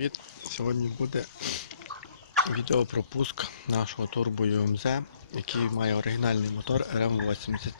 Привіт! Сьогодні буде відео про пуск нашого турбо UMZ, який має оригінальний мотор RM80.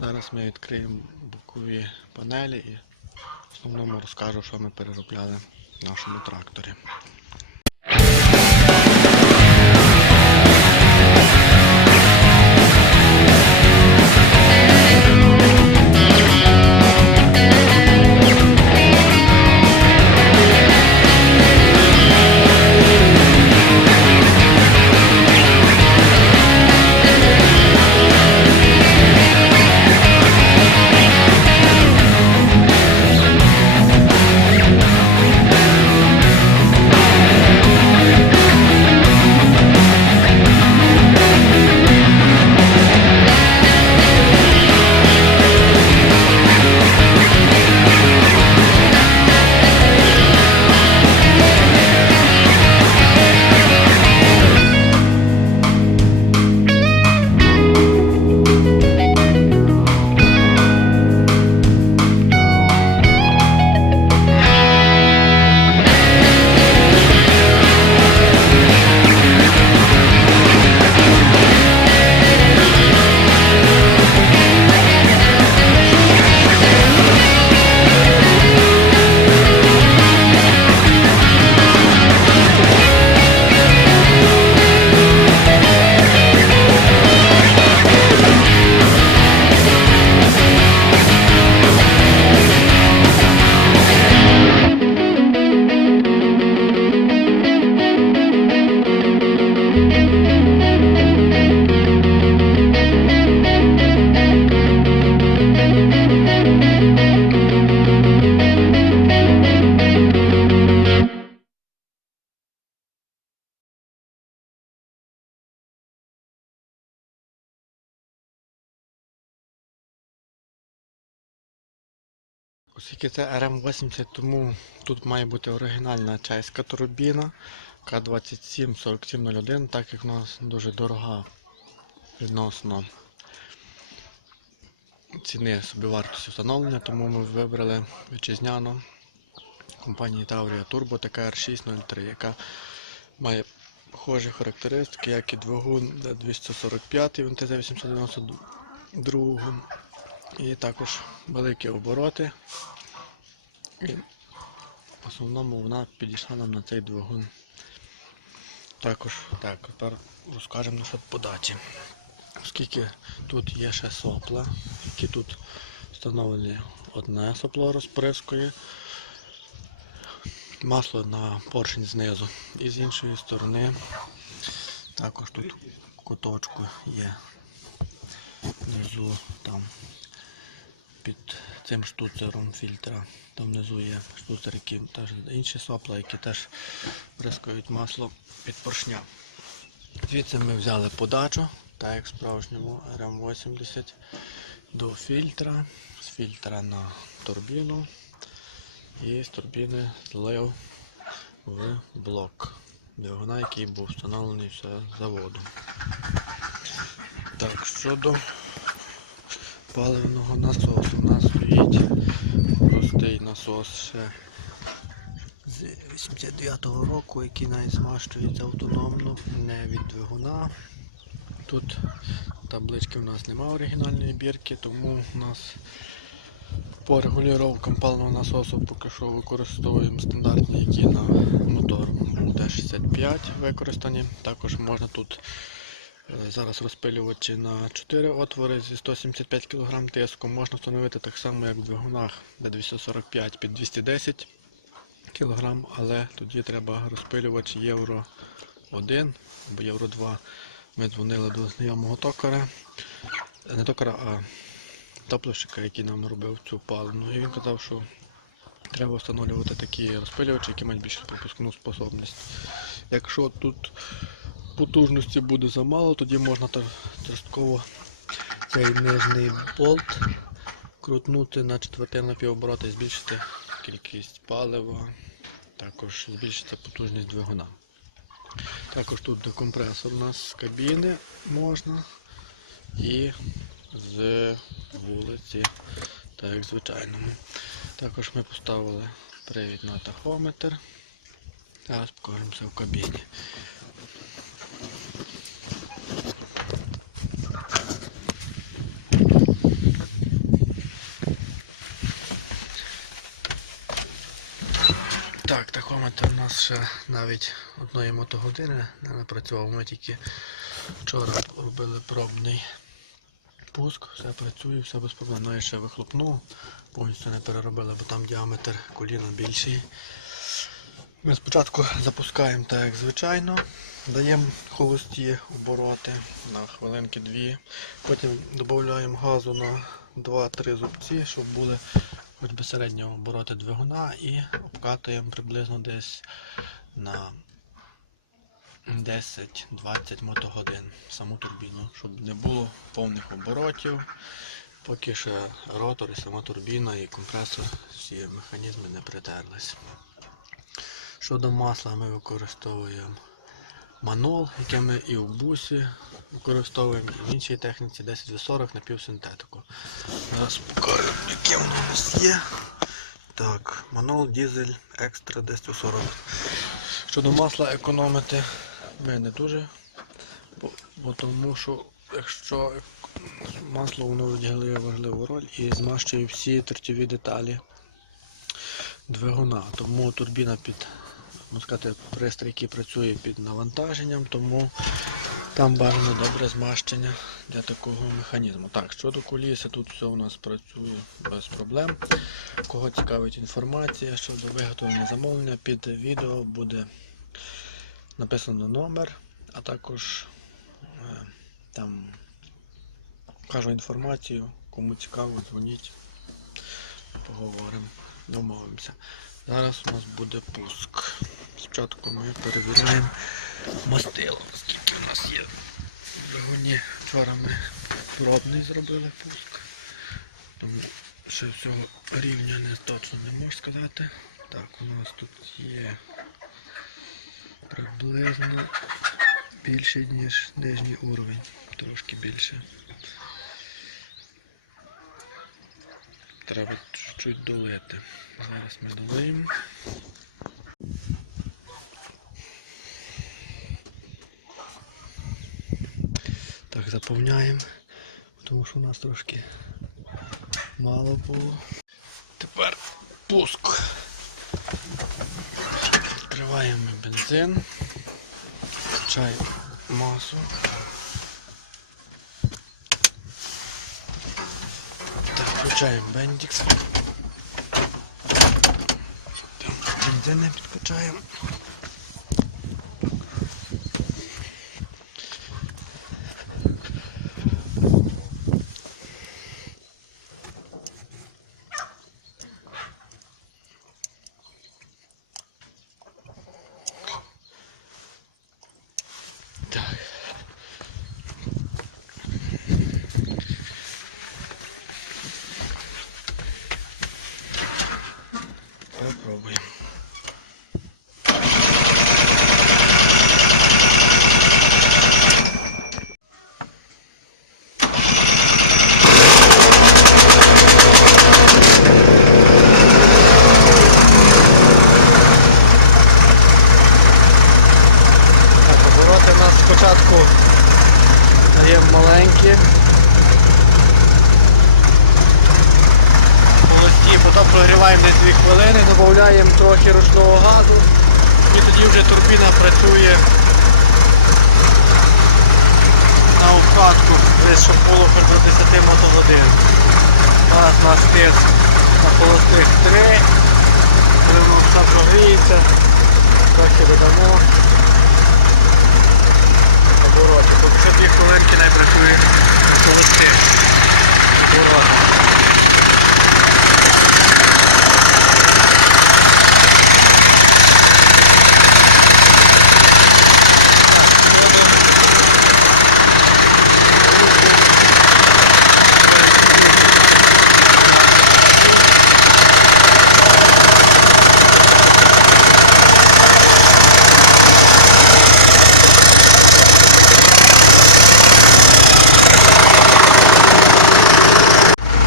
Зараз ми відкриємо бокові панелі і в основному розкажу, що ми переробляли в нашому тракторі. Оскільки це RM80, тому тут має бути оригінальна чеська турбіна К274701, так як в нас дуже дорога відносно ціни собівартості встановлення, тому ми вибрали вітчизняну компанії Tauria Turbo TKR603, яка має схожі характеристики, як і двигун D245 в НТЗ-892 і також великі обороти. І в основному вона підійшла нам на цей двигун. Також так, тепер розкажемо насчет подачі. Оскільки тут є ще сопла, які тут встановлені одне сопло розприскує, масло на поршень знизу. І з іншої сторони також тут куточку є внизу там під цим штуцером фільтра. Там внизу є штуцер, які теж інші сопла, які теж бризкають масло під поршня. Звідси ми взяли подачу, так як справжньому RM80 до фільтра, з фільтра на турбіну і з турбіни злив в блок двигуна, який був встановлений з заводу. Так, щодо паливного насосу. Стоїть простий насос ще з 89-го року, який навіть змащується автономно, не від двигуна. Тут таблички в нас немає оригінальної бірки, тому у нас по регулюванням паливного насосу поки що використовуємо стандартні, які на мотор УТ-65 використані. Також можна тут Зараз розпилювачі на 4 отвори зі 175 кг тиску можна встановити так само, як в двигунах на 245 під 210 кг, але тоді треба розпилювач Євро 1 або Євро 2. Ми дзвонили до знайомого токаря, Е, не токара, а топливщика, який нам робив цю паливну. І він казав, що треба встановлювати такі розпилювачі, які мають більшу пропускну способність. Якщо тут потужності буде замало, тоді можна частково цей нижній болт крутнути на четвертинний півоборота і збільшити кількість палива, також збільшити потужність двигуна. Також тут декомпресор у нас з кабіни можна і з вулиці, так як звичайному. Також ми поставили привід на тахометр. Зараз покажемося в кабіні. Так, тахометр у нас ще навіть одної мотогодини не напрацював. Ми тільки вчора робили пробний пуск, все працює, все без проблем. Ну, я ще вихлопну, повністю не переробили, бо там діаметр коліна більший. Ми спочатку запускаємо так, як звичайно, даємо холості обороти на хвилинки дві. Потім додаємо газу на 2-3 зубці, щоб були би обороти двигуна і обкатуємо приблизно десь на 10-20 мотогодин саму турбіну, щоб не було повних оборотів, поки ще ротор і сама турбіна і компресор, всі механізми не притерлись. Щодо масла ми використовуємо манол, яке ми і в бусі використовуємо, і в іншій техніці 10В40 напівсинтетику. Зараз покажу, яке воно у нас є. Так, манол, дізель, екстра 10В40. Щодо масла економити ми не дуже, бо, бо тому що якщо масло воно відіграє важливу роль і змащує всі тертєві деталі двигуна. Тому турбіна під сказати, пристрій, який працює під навантаженням, тому там бажано добре змащення для такого механізму. Так, щодо куліси, тут все у нас працює без проблем. Кого цікавить інформація щодо виготовлення замовлення, під відео буде написано номер, а також е, там кажу інформацію, кому цікаво, дзвоніть, поговоримо, домовимося. Зараз у нас буде пуск. Спочатку ми перевіряємо мастило, скільки у нас є двигуні. Вчора ми пробний зробили пуск. Тому ще всього рівня не точно не можу сказати. Так, у нас тут є приблизно більше, ніж нижній уровень. Трошки більше. Треба чуть-чуть долити. Зараз ми долиємо. Так, заповняємо, тому що у нас трошки мало було. Тепер пуск. Відкриваємо бензин, включаємо масу. Так, включаємо бендікс. Бензин не підкачаємо. Так. Попробуем. Так, обороти у нас спочатку даємо маленькі. Холості, потім прогріваємо десь 2 хвилини, додаємо трохи ручного газу і тоді вже турбіна працює на обкатку, десь щоб було хоч до 10 мотогодин. У нас тиск на холостих 3, коли воно все прогріється, трохи додамо обороти. Поки що 2 хвилинки працює холостих обороти.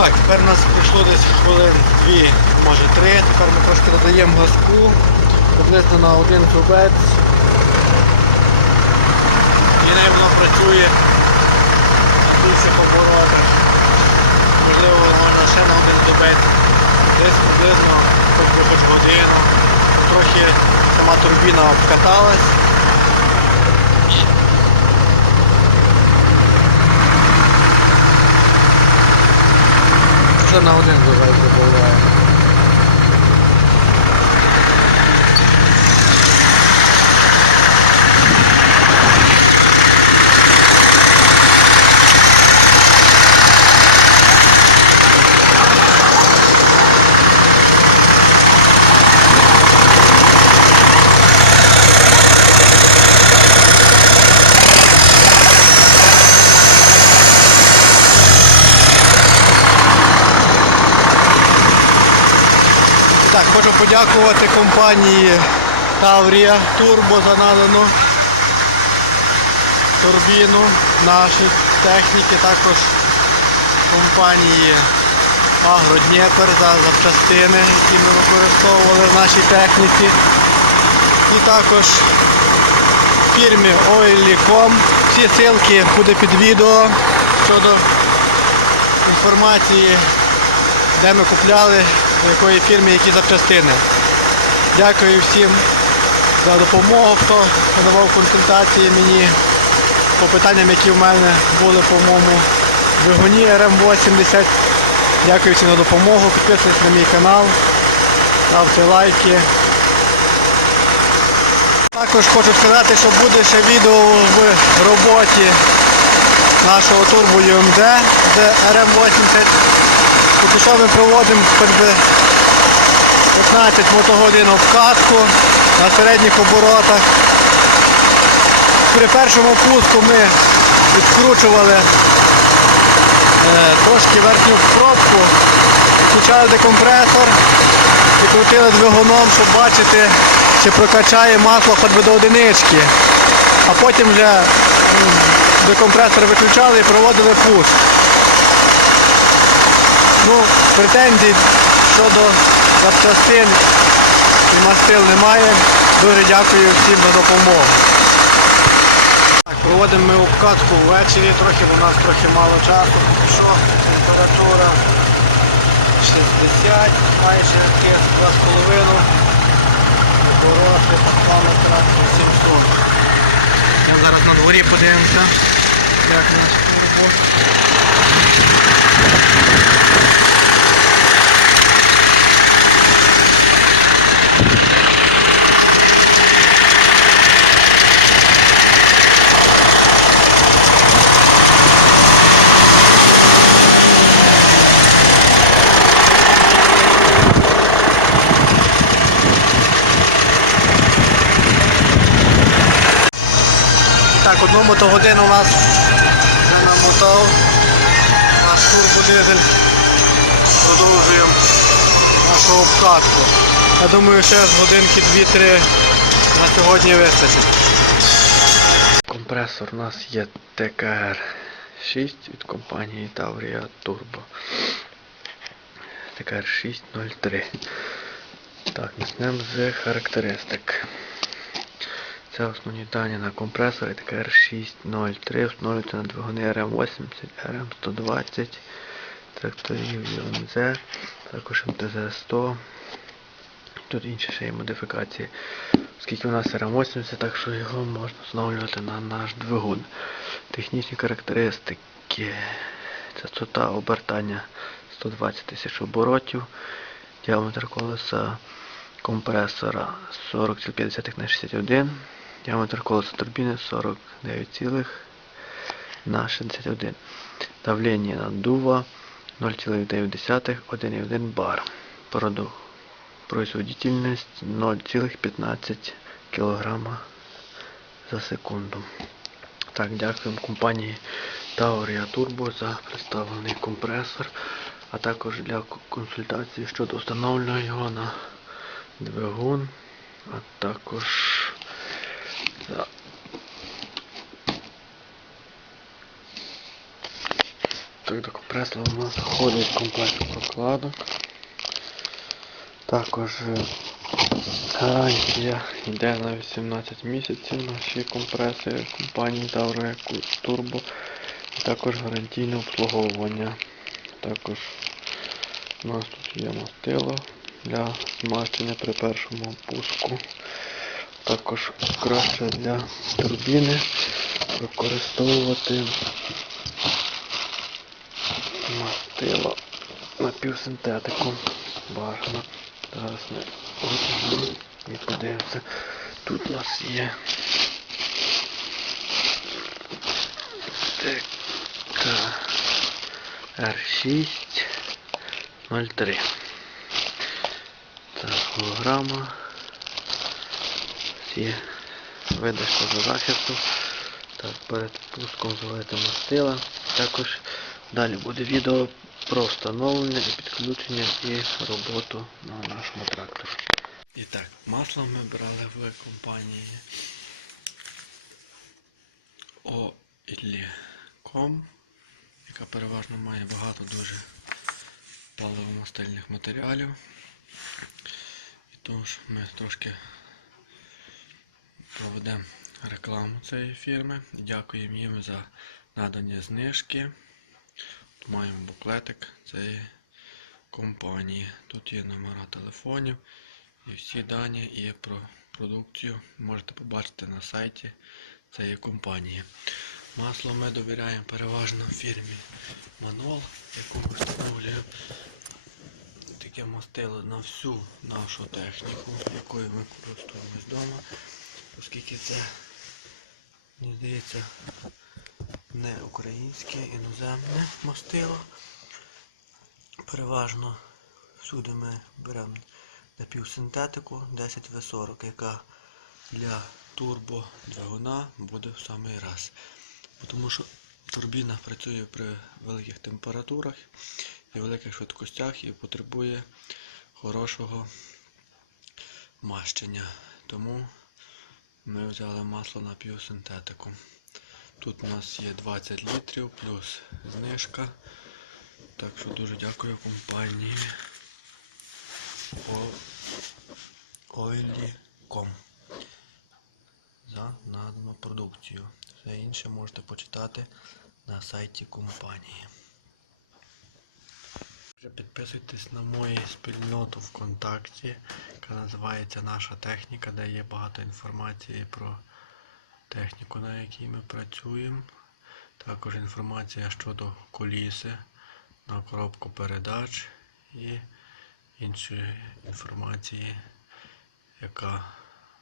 Так, тепер 2, може 3. Тепер ми трошки додаємо газку. приблизно на один зубець. І нею воно працює на більших оборотах. Можливо, можна ще на один зубець. Десь приблизно хоч годину. Трохи сама турбіна обкаталась. І Вже на один зубець додає. Так, хочу подякувати компанії Таврія Турбо за надану турбіну нашої техніки, також компанії Агродніпер за запчастини, які ми використовували в нашій техніці. І також фірмі Oily.com. Всі ссылки буде під відео щодо інформації де ми купляли, в якої фірми, які запчастини. Дякую всім за допомогу, хто надавав консультації мені по питанням, які в мене були по моєму двигуні РМ-80. Дякую всім за допомогу, підписуйтесь на мій канал, ставте лайки. Також хочу сказати, що буде ще відео в роботі нашого турбо UMD з РМ-80. Поки що ми проводимо хоч би 15 мотогодин обкатку на середніх оборотах. При першому пуску ми відкручували е, трошки верхню пробку, включали декомпресор і крутили двигуном, щоб бачити, чи прокачає масло хоч би до одинички. А потім вже декомпресор виключали і проводили пуск. Ну, претензій щодо запчастин і мастил немає. Дуже дякую всім за допомогу. Проводимо ми обкатку ввечері трохи, у нас трохи мало часу. Що? Температура 60, майже тиск 2,5. Обороти парламентра 700. Ми зараз на дворі подивимося, як наш турбо. Так, у нас вже намотав наш турбодизель. Продовжуємо нашу обкатку. Я думаю, ще з годинки 2-3 на сьогодні вистачить. Компресор у нас є ТКР-6 від компанії Tauria Turbo. ТКР-603. Так, почнемо з характеристик. Це основні дані на компресори ТКР603 встановлюються на двигуни РМ80, РМ120, тракторів ЮМЗ, також МТЗ-100. Тут інші ще є модифікації. Оскільки у нас РМ80, так що його можна встановлювати на наш двигун. Технічні характеристики. Частота обертання 120 тисяч оборотів, діаметр колеса компресора 40,5 на 61, діаметр колеса турбіни 49, на 61. Давлення наддува 0,9, 1,1 бар. Продух. Производительність 0,15 кг за секунду. Так, дякуємо компанії Tauria Turbo за представлений компресор, а також для консультації щодо встановлення його на двигун, а також за так, до компресора у нас входить комплект прокладок. Також е, Гарантія йде на 18 місяців наші компреси компанії Taureco Turbo. І також гарантійне обслуговування. Також у нас тут є мастило для змащення при першому пуску. Також краще для турбіни використовувати мастило напівсинтетику. Бажано. Зараз ми витягнемо і подивимося. Тут у нас є така R6 03. Це голограма. Всі види захисту. Так, перед пуском залити мастила. Також далі буде відео про встановлення і підключення і роботу на нашому тракторі. І так, масло ми брали в компанії Oil.com, яка переважно має багато дуже паливомастильних матеріалів. І тож ми трошки проведемо рекламу цієї фірми. Дякуємо їм за надані знижки. Тут маємо буклетик цієї компанії. Тут є номера телефонів і всі дані і про продукцію можете побачити на сайті цієї компанії. Масло ми довіряємо переважно фірмі Манол, яку встановлюємо таке мастило на всю нашу техніку, якою ми користуємось вдома, оскільки це, мені здається, не українське, іноземне мастило. Переважно всюди ми беремо напівсинтетику 10В40, яка для турбодвигуна буде в самий раз. Тому що турбіна працює при великих температурах і великих швидкостях і потребує хорошого мащення. Тому ми взяли масло на півсинтетику. Тут у нас є 20 літрів плюс знижка. Так що дуже дякую компанії Oily.com за надану продукцію. Все інше можете почитати на сайті компанії. Підписуйтесь на мою спільноту ВКонтакті, яка називається Наша техніка, де є багато інформації про техніку, на якій ми працюємо. Також інформація щодо коліси на коробку передач і іншої інформації, яка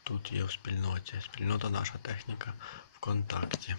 тут є в спільноті. Спільнота наша техніка ВКонтакті.